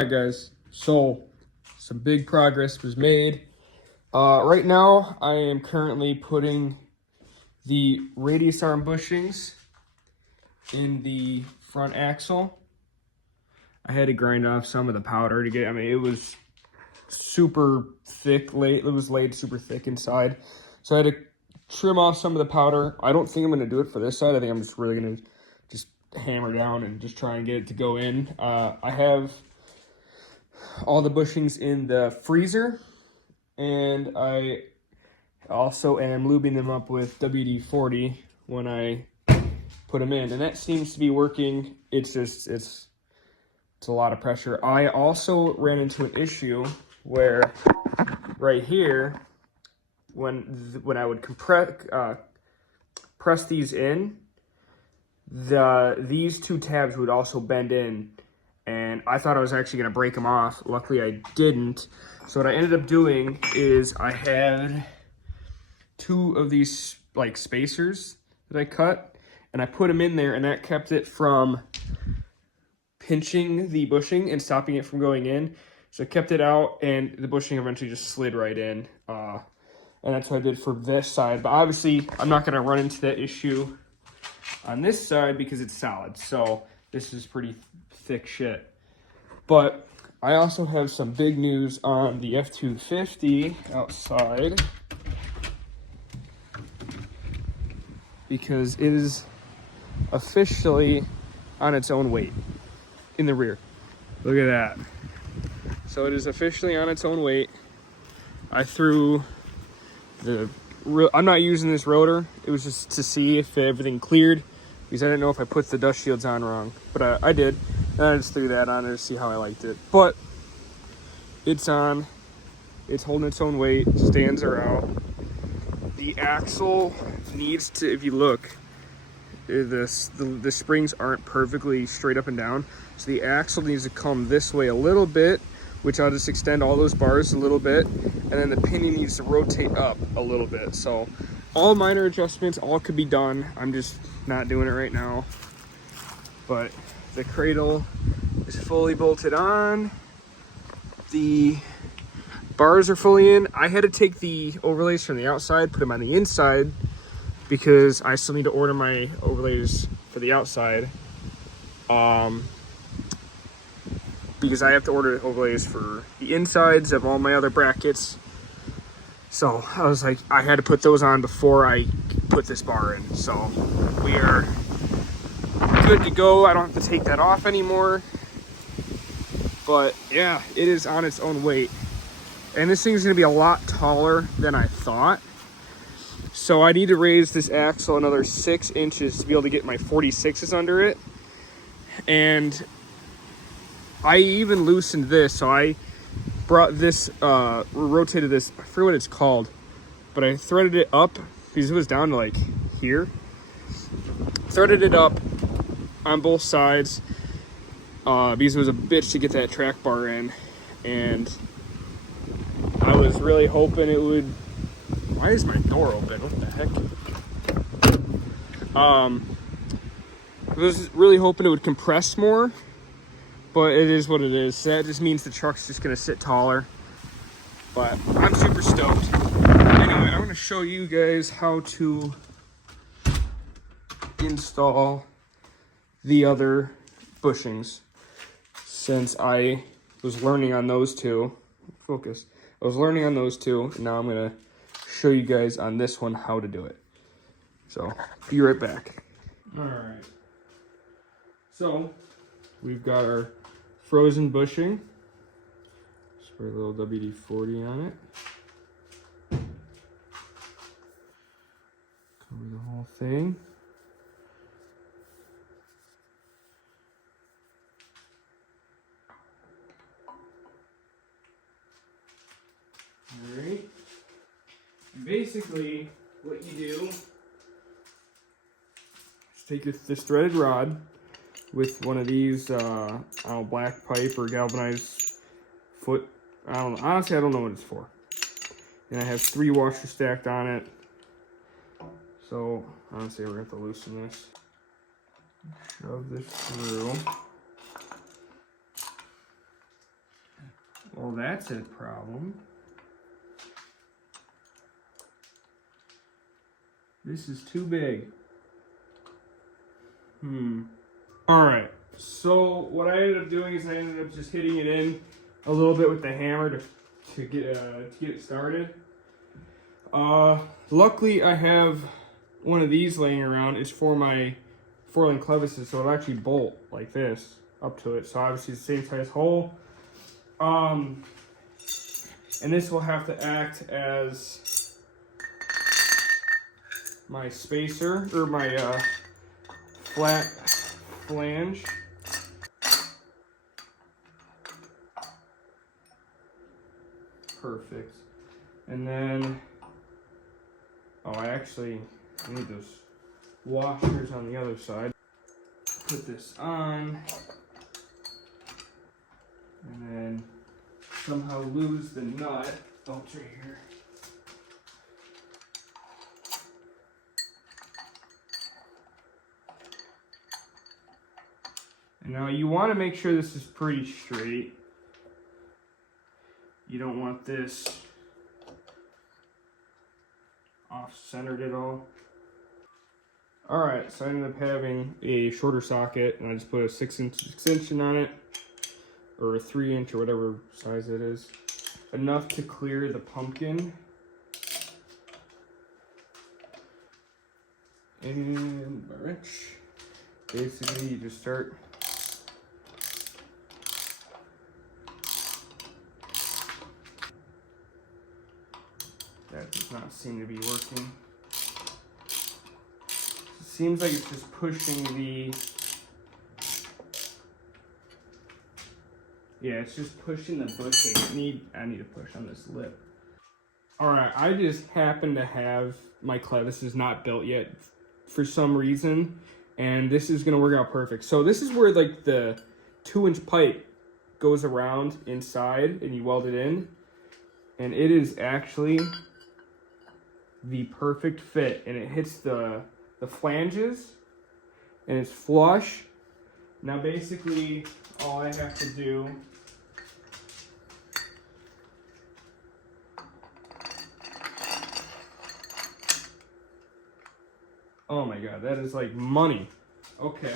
Alright guys, so some big progress was made. Right now I am currently putting the radius arm bushings in the front axle. I had to grind off some of the powder to get, it was super thick, it was laid super thick inside. So I had to trim off some of the powder. I don't think I'm going to do it for this side. I think I'm just really going to just hammer down and just try and get it to go in. I have all the bushings in the freezer, and I also am lubing them up with WD-40 when I put them in, and that seems to be working. It's a lot of pressure. I also ran into an issue where right here, when I would press these in, these two tabs would also bend in, and I thought I was actually going to break them off. Luckily I didn't. So what I ended up doing is I had two of these like spacers that I cut, and I put them in there, and that kept it from pinching the bushing and stopping it from going in. So I kept it out, and the bushing eventually just slid right in. And that's what I did for this side. But obviously I'm not going to run into that issue on this side because it's solid. So this is pretty thick shit. But I also have some big news on the F250 outside, because it is officially on its own weight in the rear. Look at that. So it is officially on its own weight. I threw I'm not using this rotor. It was just to see if everything cleared, because I didn't know if I put the dust shields on wrong. But I did. And I just threw that on there to see how I liked it. But it's on. It's holding its own weight. Stands are out. The axle needs to, if you look, the springs aren't perfectly straight up and down. So the axle needs to come this way a little bit, which I'll just extend all those bars a little bit. And then the pinion needs to rotate up a little bit. So all minor adjustments, all could be done. I'm just not doing it right now. But the cradle is fully bolted on. The bars are fully in. I had to take the overlays from the outside, put them on the inside, because I still need to order my overlays for the outside. Because I have to order overlays for the insides of all my other brackets. So I was like, I had to put those on before I put this bar in. So we are good to go. I don't have to take that off anymore. But yeah, it is on its own weight. And this thing is going to be a lot taller than I thought. So I need to raise this axle another 6 inches to be able to get my 46s under it. And I even loosened this. So I brought this, rotated this, I forget what it's called, but I threaded it up because it was down to like here. Threaded it up on both sides because it was a bitch to get that track bar in. And I was really hoping it would. Why is my door open? What the heck? I was really hoping it would compress more, but it is what it is. So that just means the truck's just gonna sit taller. But I'm super stoked. Anyway, I'm gonna show you guys how to install the other bushings, since I was learning on those two. Focus. I was learning on those two, and now I'm gonna show you guys on this one how to do it. So be right back. All right. So we've got our frozen bushing. Spray a little WD-40 on it. Cover the whole thing. All right. Basically, what you do is take this threaded rod with one of these, black pipe or galvanized foot. I don't know. Honestly, I don't know what it's for. And I have 3 washers stacked on it. So, honestly, we're going to have to loosen this. Shove this through. Oh, that's a problem. This is too big. All right. So what I ended up doing is I ended up just hitting it in a little bit with the hammer to get it started. Luckily I have one of these laying around. It's for my 4-lane clevises, so it'll actually bolt like this up to it. So obviously the same size hole. And this will have to act as my spacer, or my flat flange. Perfect. And then, oh, I actually need those washers on the other side. Put this on, and then somehow lose the nut. Oh, it's right here. And now you want to make sure this is pretty straight. You don't want this off-centered at all. Alright, so I ended up having a shorter socket, and I just put a 6-inch extension on it, or a 3-inch, or whatever size it is. Enough to clear the pumpkin. And my wrench. Basically, you just start that does not seem to be working. It seems like it's just pushing the, yeah, it's just pushing the bushing. I need to push on this lip. All right, I just happen to have my clevises not built yet for some reason, and this is gonna work out perfect. So this is where like the 2-inch pipe goes around inside and you weld it in, and it is actually the perfect fit, and it hits the flanges and it's flush. Now basically all I have to do oh my god, that is like money. Okay.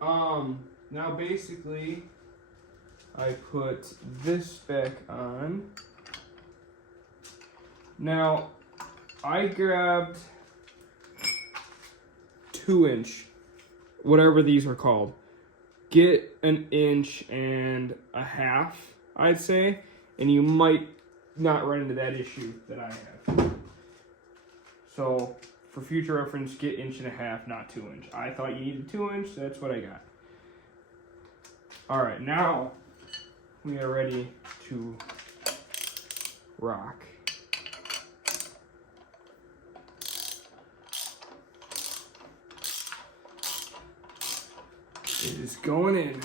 Now basically I put this back on. Now I grabbed 2-inch, whatever these are called. Get 1.5 inches, I'd say, and you might not run into that issue that I have. So for future reference, get 1.5 inches, not 2-inch. I thought you needed 2-inch, so that's what I got. All right, now we are ready to rock. It is going in.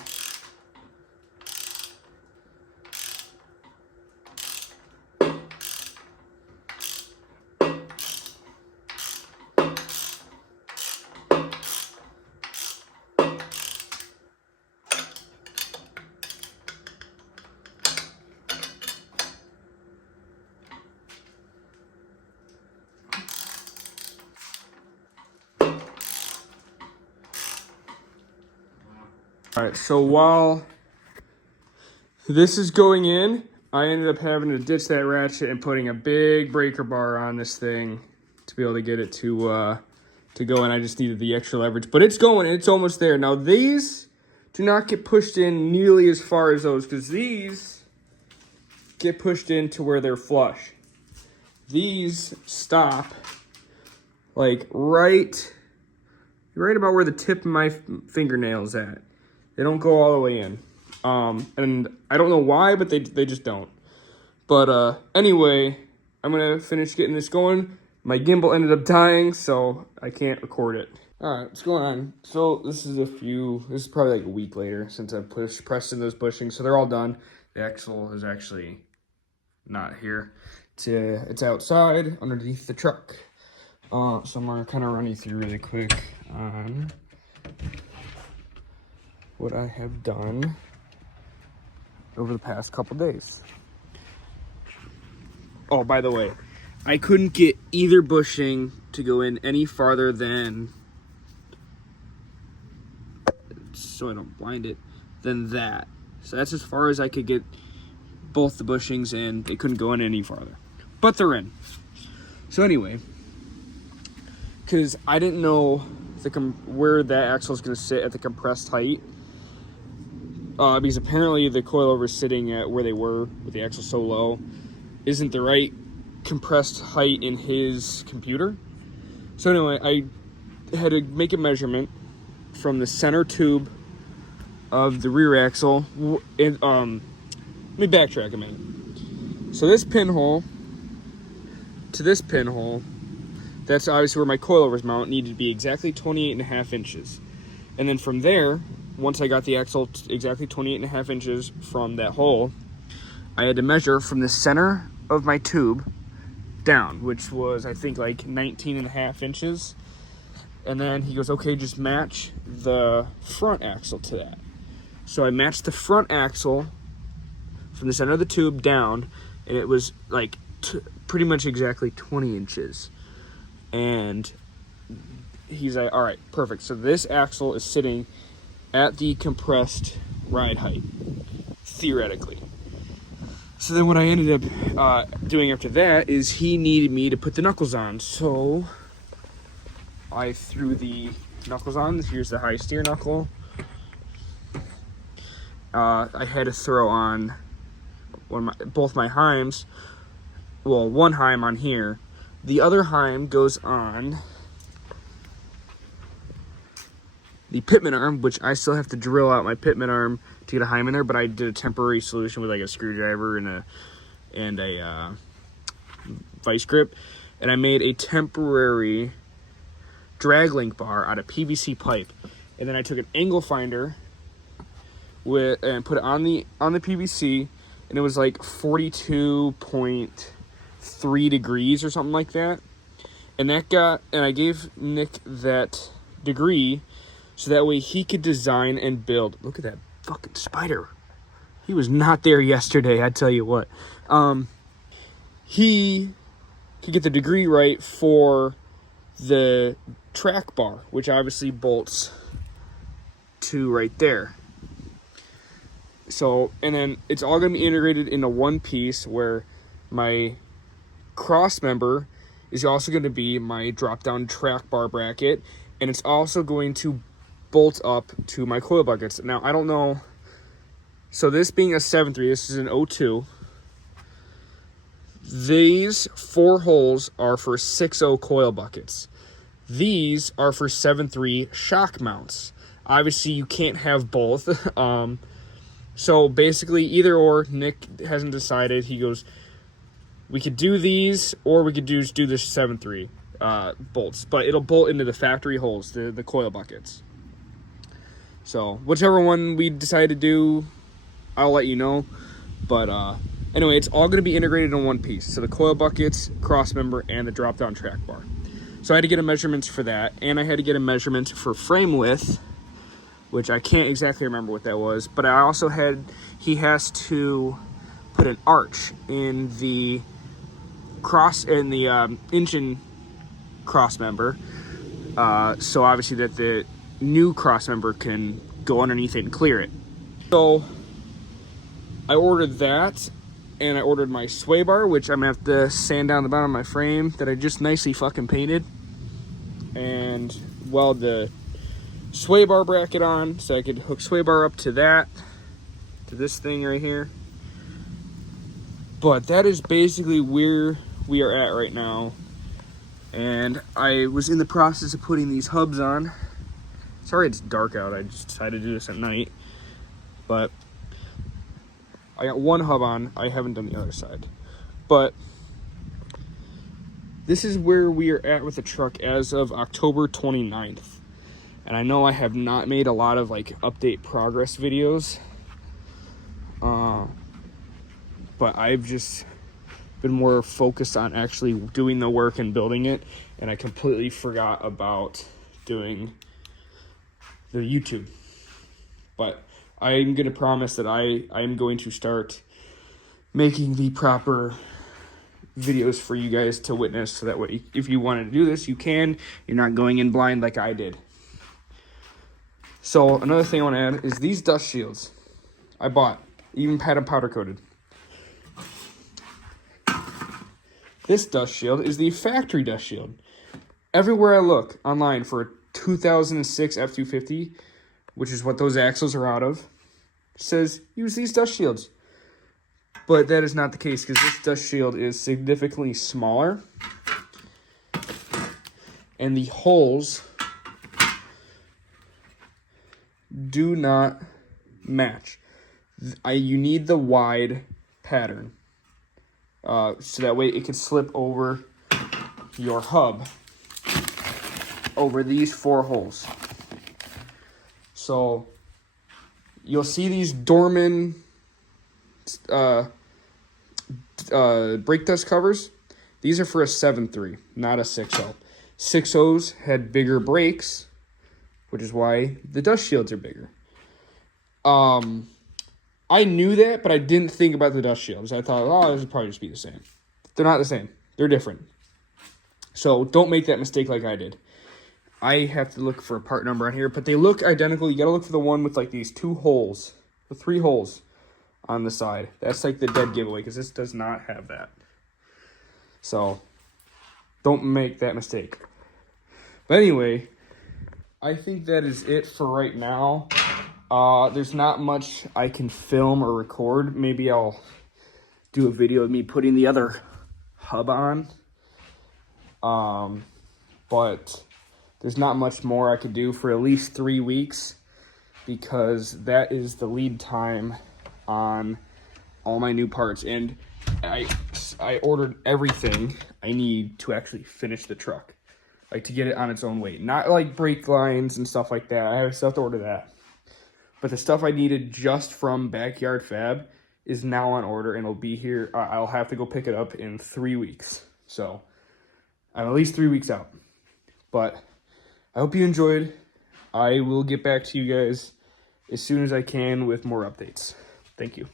All right, so while this is going in, I ended up having to ditch that ratchet and putting a big breaker bar on this thing to be able to get it to go in. I just needed the extra leverage, but it's going, it's almost there. Now these do not get pushed in nearly as far as those, because these get pushed in to where they're flush. These stop like right about where the tip of my fingernail is at. They don't go all the way in. And I don't know why, but they just don't. But anyway, I'm going to finish getting this going. My gimbal ended up dying, so I can't record it. All right, what's going on? So this is probably like a week later since I pressed in those bushings. So they're all done. The axle is actually not here. It's outside underneath the truck. So I'm going to kind of run you through really quick on what I have done. over the past couple days. Oh, by the way, I couldn't get either bushing to go in any farther than, so I don't blind it, than that. So that's as far as I could get both the bushings in. They couldn't go in any farther, but they're in. So anyway, because I didn't know where that axle is going to sit at the compressed height, because apparently the coilovers sitting at where they were with the axle so low isn't the right compressed height in his computer. So anyway, I had to make a measurement from the center tube of the rear axle. And, let me backtrack a minute. So this pinhole to this pinhole, that's obviously where my coilovers mount, needed to be exactly 28.5 inches. And then from there, once I got the axle exactly 28.5 inches from that hole, I had to measure from the center of my tube down, which was, I think, like 19.5 inches. And then he goes, okay, just match the front axle to that. So I matched the front axle from the center of the tube down, and it was like pretty much exactly 20 inches. And he's like, all right, perfect. So this axle is sitting at the compressed ride height, theoretically. So then what I ended up doing after that is he needed me to put the knuckles on. So I threw the knuckles on. Here's the high steer knuckle. I had to throw on both my heims. Well, one heim on here. The other heim goes on the pitman arm, which I still have to drill out my pitman arm to get a heim in there, but I did a temporary solution with like a screwdriver and a vice grip, and I made a temporary drag link bar out of PVC pipe. And then I took an angle finder and put it on the PVC, and it was like 42.3 degrees or something like that. And I gave Nick that degree so that way he could design and build. Look at that fucking spider. He was not there yesterday, I tell you what. He could get the degree right for the track bar, which obviously bolts to right there. So, and then it's all going to be integrated into one piece where my cross member is also going to be my drop-down track bar bracket, and it's also going to bolt up to my coil buckets. Now, I don't know. So this being a 7.3, this is an 02. These 4 holes are for 6.0 coil buckets. These are for 7.3 shock mounts. Obviously, you can't have both. So basically, either or. Nick hasn't decided. He goes, we could do these, or we could do the 7.3 bolts. But it'll bolt into the factory holes, the coil buckets. So whichever one we decide to do, I'll let you know. But anyway, it's all going to be integrated in one piece. So the coil buckets, cross member, and the drop-down track bar. So I had to get a measurements for that, and I had to get a measurement for frame width, which I can't exactly remember what that was. But I also he has to put an arch in the engine cross member, so obviously that the new cross member can go underneath it and clear it. So I ordered that, and I ordered my sway bar, which I'm gonna have to sand down the bottom of my frame that I just nicely fucking painted, and weld the sway bar bracket on so I could hook sway bar up to this thing right here. But that is basically where we are at right now. And I was in the process of putting these hubs on. Sorry it's dark out, I just decided to do this at night. But I got one hub on, I haven't done the other side. But this is where we are at with the truck as of October 29th. And I know I have not made a lot of like update progress videos. But I've just been more focused on actually doing the work and building it. And I completely forgot about doing the YouTube. But I'm going to promise that I'm going to start making the proper videos for you guys to witness, so that way if you wanted to do this, you can. You're not going in blind like I did. So another thing I want to add is these dust shields I bought, even had them powder coated. This dust shield is the factory dust shield. Everywhere I look online for a 2006 F250, which is what those axles are out of, says use these dust shields. But that is not the case, because this dust shield is significantly smaller. And the holes do not match. You need the wide pattern. So that way it can slip over your hub, over these 4 holes. So you'll see these Dorman brake dust covers. These are for a 7.3, not a 6.0. 6.0s had bigger brakes, which is why the dust shields are bigger. I knew that, but I didn't think about the dust shields. I thought, oh, this would probably just be the same. They're not the same. They're different. So don't make that mistake like I did. I have to look for a part number on here, but they look identical. You got to look for the one with like these 2 holes, the 3 holes on the side. That's like the dead giveaway, because this does not have that. So don't make that mistake. But anyway, I think that is it for right now. There's not much I can film or record. Maybe I'll do a video of me putting the other hub on. But there's not much more I could do for at least 3 weeks, because that is the lead time on all my new parts. And I ordered everything I need to actually finish the truck, like to get it on its own weight. Not like brake lines and stuff like that. I still have to order that. But the stuff I needed just from Backyard Fab is now on order, and it'll be here. I'll have to go pick it up in 3 weeks. So I'm at least 3 weeks out. But I hope you enjoyed. I will get back to you guys as soon as I can with more updates. Thank you.